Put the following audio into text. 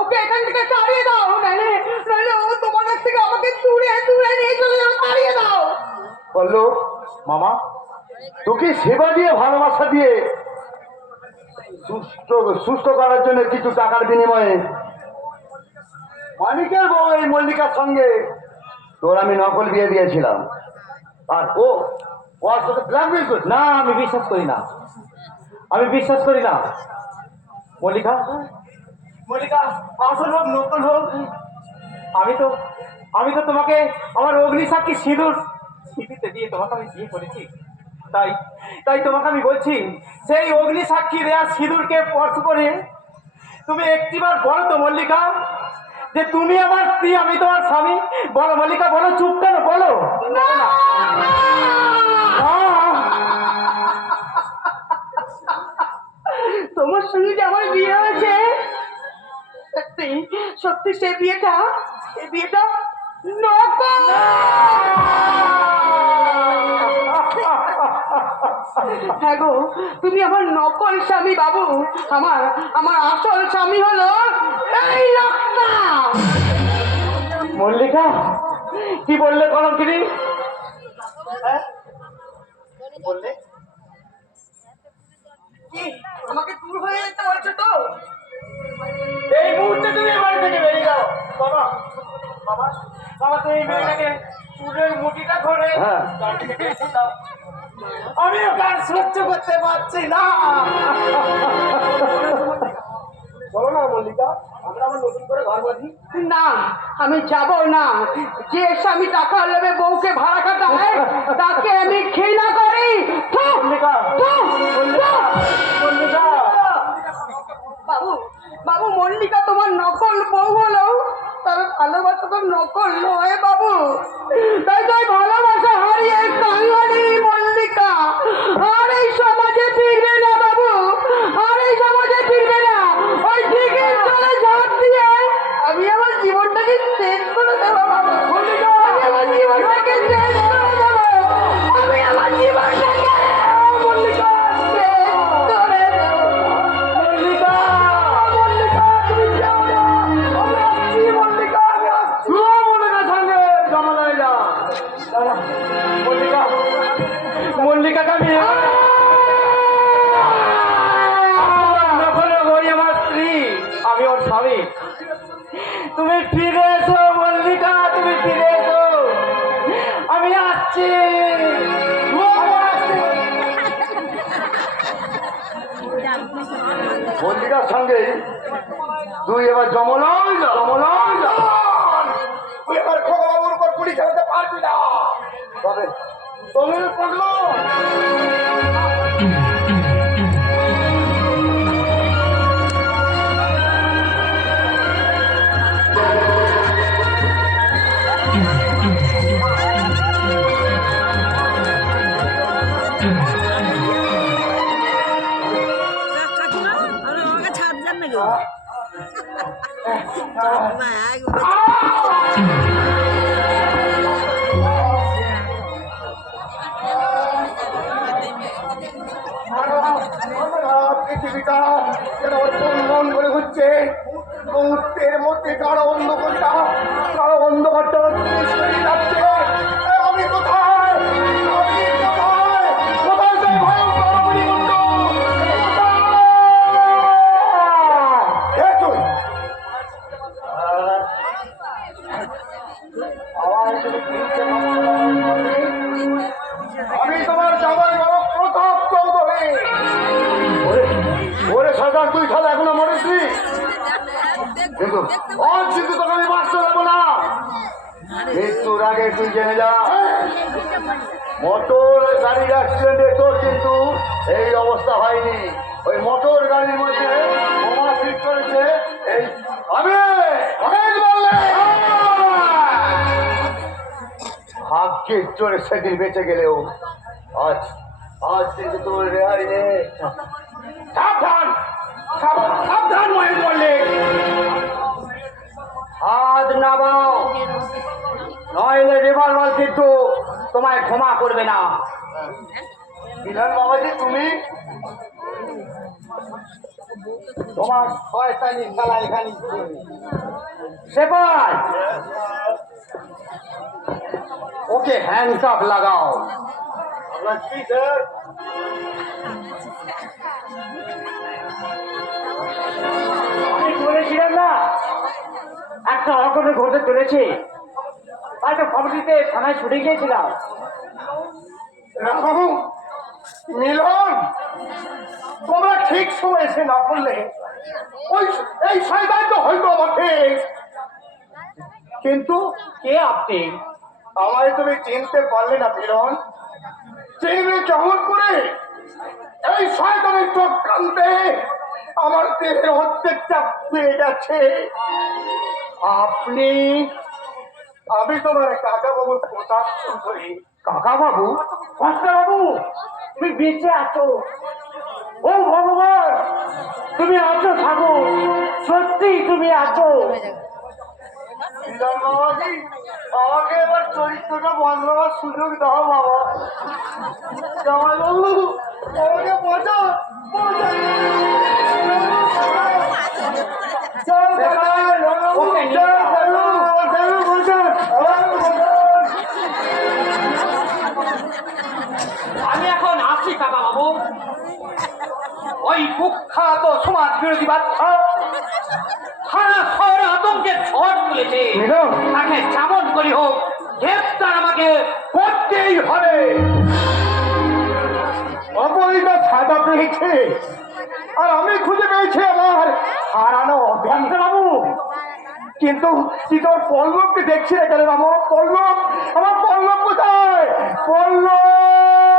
ওকে এখান থেকে তাড়িয়ে দাও, নাহলে নাহলে ও তোমার কাছ থেকে আমাকে দূরে দূরে নিয়ে চলে যাও, তাড়িয়ে দাও। বললো মামা, তোকে সেবা দিয়ে ভালোবাসা দিয়ে সুস্থ সুস্থ করার জন্য কিছু টাকার বিনিময়ে মানিকের বউ এই মল্লিকার সঙ্গে তোর আমি নকল বিয়ে দিয়েছিলাম। আর ও ওর সাথে ব্ল্যাকমেল করছে। না, আমি বিশ্বাস করি না, আমি বিশ্বাস করি না। মল্লিকা, মল্লিকা, আসল হোক নকল হোক, আমি তো তোমাকে আমার অগ্নিসাক্ষী সিঁদুর স্মৃতিতে দিয়ে তোমাকে আমি বিয়ে করেছি। তাই তাই তোমাকে আমি বলছি, সেই অগ্নিসাক্ষী দেয়া সিঁদুরকে স্পর্শ করে তুমি একটিবার বলো তো মল্লিকা, যে তুমি আমার স্ত্রী, আমি তোমার স্বামী। বলো মল্লিকা, বলো, চুপ কেন, বলো। না, তোমার সঙ্গে যে আমার বিয়ে হয়েছে, সত্যি সত্যি সেই বিয়েটা নকল। হ্যাঁ গো, তুমি আমার নকল স্বামী বাবু। আমার আমার আসল স্বামী হলো এই লোকটা। মল্লিকা, কি বললে কলঙ্কিনী? বললে কি আমাকে দূর হয়ে যেতে বলছো তো? এই মুহূর্তে তুমি বাড়ি থেকে বেরিয়ে যাও। বাবা, বাবা, বাবা, তুমি এই মেয়েটাকে চুলের মুঠিটা ধরে গাড়ি থেকে এসে দাও। আমি কার সহ্য করতে পারছি না। বলো না মল্লিকা, আমরা আমার নতুন করে ঘর বাঁধি। না, আমি যাব না। যে স্বামী টাকা নেবে বউকে ভাড়া খাটায়, তাকে আমি ঘৃণা করি। মল্লিকা, মল্লিকা, বাবু বাবু, মল্লিকা তোমার নকল বউ হলো, তবে ভালোবাসা তো নকল নয় বাবু। তাই তাই ভালোবাসা হারিয়ে কাঙালি মল্লিকা আর এই সমাজে ফিরবে না বাবু, আর এই সমাজে ফিরবে না। ওই দিকের তলে ঝাঁপ দিয়ে আমি আমার জীবনটাকে শেষ করে দেবো বাবু। মল্লিকা, আমি আমার জীবনটাকে শেষ করে দেবো। আমি আমার জীবনটাকে মল্লিকা শেষ করে দেবো। মল্লিকা, মল্লিকা, তুমি যাও না, আমি আসছি। মল্লিকা, আমি আসছি। মল্লিকার সঙ্গে জমানায় যা। মল্লিকা, মল্লিকাকে আমি নকল বই, আমার স্ত্রী, আমি ওর স্বামী। তুমি ফিরে এসো মল্লিকা, তুমি ফিরে এসো, আমি আসছি। মল্লিকার সঙ্গে তুই এবার জমলয় যা, জমলয় যা। তুই এবার খোকাবাবুর উপর পুলিশ চালাতে পারবি না। তবে তুমি পড়লো পৃথিবীটা মন করে ঘুরছে। মুহূর্তের মধ্যে কারো অন্ধকারটা যাচ্ছে। আমি কোথায়, আমি কোথায়, কোথায় সেই ভয়ঙ্কর অগ্নিকুণ্ড? আমি তোমার জামাই বড় প্রতাপ চৌধুরী। ওরে সরকার, তুই খালা এখনো মরিসনি, কিন্তু কিন্তু তোকে আমি বাঁচতে দেবো না। মৃত্যুর আগে তুই জেনে যা, মোটর গাড়ির অ্যাক্সিডেন্টে তোর কিন্তু এই অবস্থা হয়নি। ওই মোটর গাড়ির মধ্যে বোমা ফিট করেছে এই আমি বললে। ভাগ্যের চোরে সেদিন বেঁচে গেলেও আজ আজ কিন্তু তোর রেহাই নেই। সাবধান, সাবধান মহেশ মল্লিক, হাত নামাও, নইলে রিভলভার কিন্তু তোমায় ক্ষমা করবে না। বিধান বাবাজি, তুমি তোমার শয়তানি খেলা এখানে সেপাই ওকে হ্যান্ডকাপ লাগাও। আমি বলেছিলাম না একটা অঘটন ঘটে চলেছে, তাই তো খবর দিতে থানায় ছুটে গিয়েছিলাম। রামু, মিলন, তোমরা ঠিক সময় এসে না পড়লে ওই এই শয়তান তো হয়তো আমাকে। কিন্তু কে আপনি? আমায় তুমি চিনতে পারলে না মিলন? চিনবে কেমন করে? এই শয়তানের চোখ কানতে আমার দেহের অর্ধেকটা পেয়ে গেছে। আপনি আমি তোমার কাকা বাবুর প্রতাপ সুন্দরী। কাকা বাবু? কষ্টা বাবু, তুমি বেঁচে আছো? ও ভগবান, তুমি আছো ঠাকুর, সত্যি তুমি আছো। মিলন বাবাজি, আমাকে এবার চরিত্রটা বদলাবার সুযোগ দাও বাবা। জামাই বাবু, আমাকে বাঁচাও, বাঁচাও। আমি এখন আসি কাকা বাবু। ওই কুখ্যাত সমাজ বিরোধী বাচ্চা সারা শহরে আতঙ্কের ঝড় তুলেছে। তাকে যেমন করি হোক গ্রেফতার আমাকে করতেই হবে। অপরিতা ছাতা পেয়েছে আর আমি খুঁজে পেয়েছি আমার হারানো অভ্যাস বাবু। কিন্তু কি তোর পল্লবকে দেখছি না কেন? আমার পল্লব, আমার পল্লব কোথায়? পল্লব!